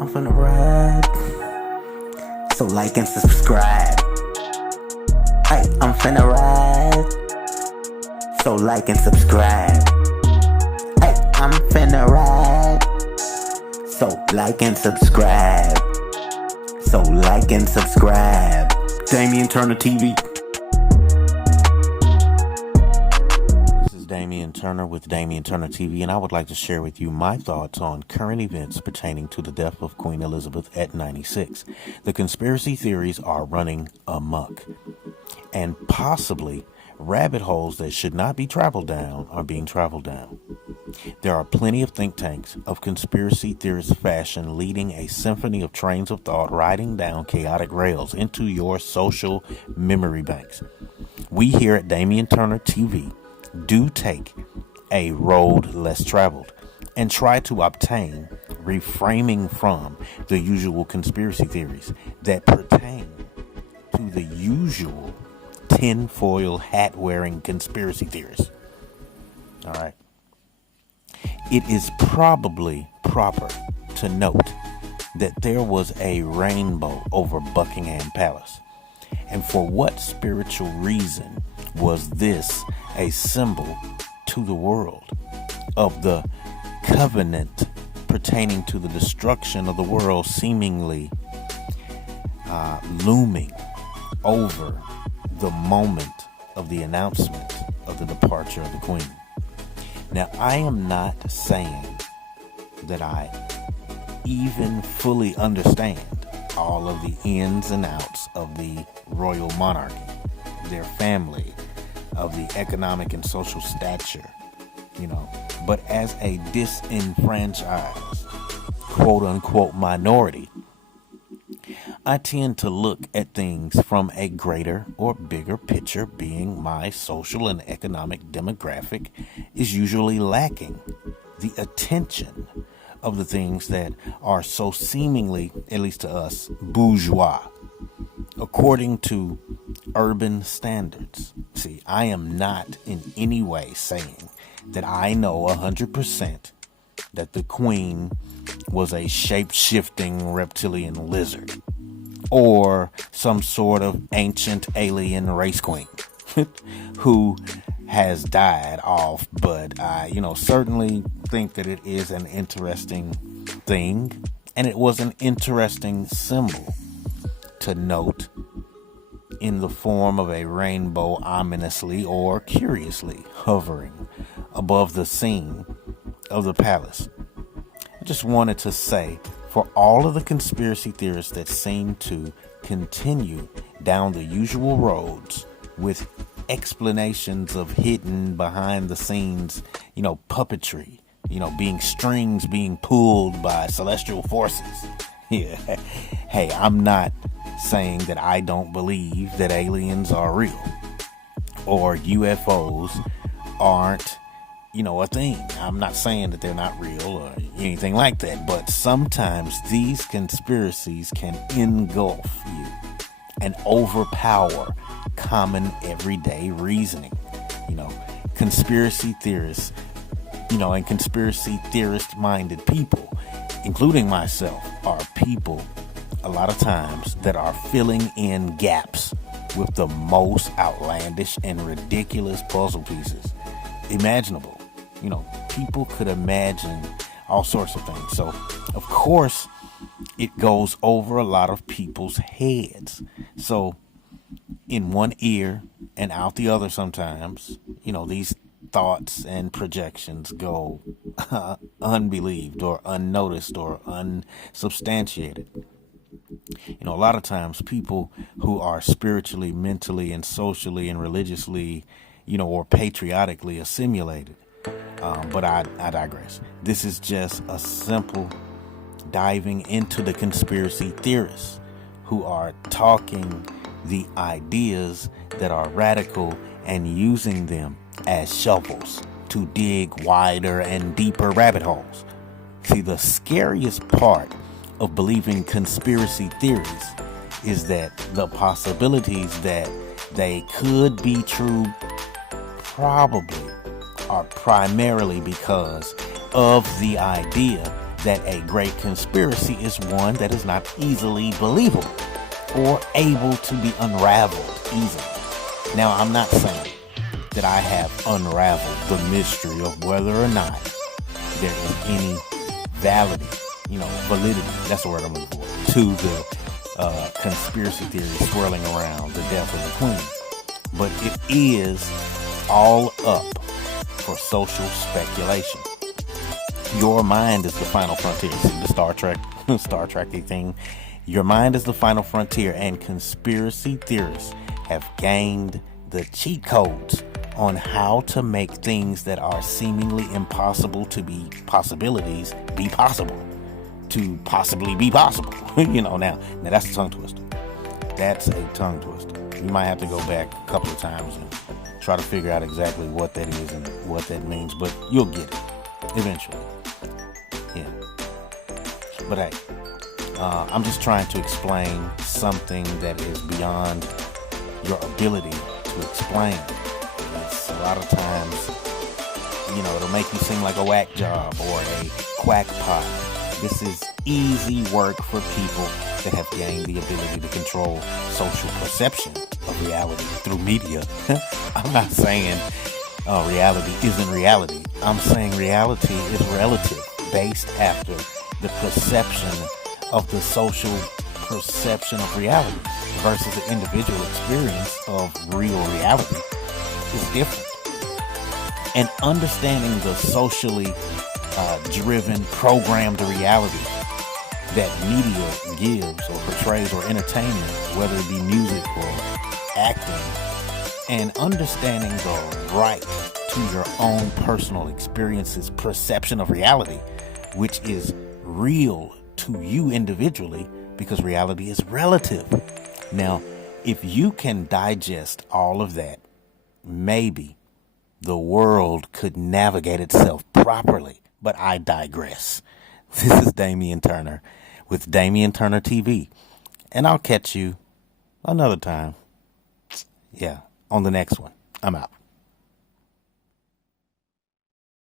I'm finna ride. So like and subscribe. Hey, I'm finna ride. So like and subscribe. Hey, I'm finna ride. So like and subscribe. So like and subscribe. Damian Turner TV. This is Damian Turner with Damian Turner TV, and I would like to share with you my thoughts on current events pertaining to the death of Queen Elizabeth at 96. The conspiracy theories are running amok, and possibly rabbit holes that should not be traveled down are being traveled down. There are plenty of think tanks of conspiracy theorist fashion leading a symphony of trains of thought riding down chaotic rails into your social memory banks. We here at Damian Turner TV do take a road less traveled and try to obtain reframing from the usual conspiracy theories that pertain to the usual tinfoil hat wearing conspiracy theorists. All right. It is probably proper to note that there was a rainbow over Buckingham Palace. And for what spiritual reason was this a symbol to the world of the covenant pertaining to the destruction of the world seemingly looming over the moment of the announcement of the departure of the Queen? Now, I am not saying that I even fully understand all of the ins and outs of the royal monarchy, their family, of the economic and social stature, but as a disenfranchised, quote unquote, minority, I tend to look at things from a greater or bigger picture, being my social and economic demographic is usually lacking the attention of the things that are so seemingly, at least to us, bourgeois, according to urban standards. See, I am not in any way saying that I know 100% that the Queen was a shape-shifting reptilian lizard or some sort of ancient alien race queen who has died off, but I, certainly think that it is an interesting thing, and it was an interesting symbol to note in the form of a rainbow ominously or curiously hovering above the scene of the palace. I just wanted to say, for all of the conspiracy theorists that seem to continue down the usual roads with explanations of hidden behind the scenes, puppetry, being strings being pulled by celestial forces. Yeah. Hey, I'm not saying that I don't believe that aliens are real or UFOs aren't, a thing. I'm not saying that they're not real or anything like that, but sometimes these conspiracies can engulf you and overpower common everyday reasoning. Conspiracy theorists, and conspiracy theorist minded people, including myself, are people a lot of times that are filling in gaps with the most outlandish and ridiculous puzzle pieces imaginable. People could imagine all sorts of things. So, of course, it goes over a lot of people's heads. So, in one ear and out the other sometimes, these thoughts and projections go unbelieved or unnoticed or unsubstantiated. A lot of times people who are spiritually, mentally, and socially and religiously, or patriotically assimilated. But I digress. This is just a simple diving into the conspiracy theorists who are talking the ideas that are radical and using them as shovels to dig wider and deeper rabbit holes. See, the scariest part of believing conspiracy theories is that the possibilities that they could be true probably are primarily because of the idea that a great conspiracy is one that is not easily believable or able to be unraveled easily. Now, I'm not saying that I have unraveled the mystery of whether or not there is any validity, validity, that's the word I'm looking for, to the conspiracy theory swirling around the death of the Queen. But it is all up for social speculation. Your mind is the final frontier. See the Star Trek thing? Your mind is the final frontier, and conspiracy theorists have gained the cheat codes on how to make things that are seemingly impossible to be possibilities be possible. To possibly be possible. Now that's a tongue twister. That's a tongue twister. You might have to go back a couple of times and try to figure out exactly what that is and what that means, but you'll get it eventually. Yeah. But hey, I'm just trying to explain something that is beyond your ability to explain. It's a lot of times, it'll make you seem like a whack job or a quack pot. This is easy work for people that have gained the ability to control social perception of reality through media. I'm not saying reality isn't reality. I'm saying reality is relative, based after the perception of the social perception of reality versus the individual experience of real reality is different. And understanding the socially driven, programmed reality that media gives or portrays or entertainment, whether it be music or acting, and understanding the right to your own personal experiences, perception of reality, which is real to you individually, because reality is relative. Now, if you can digest all of that, maybe the world could navigate itself properly. But I digress. This is Damian Turner with Damian Turner TV. And I'll catch you another time. Yeah, on the next one. I'm out.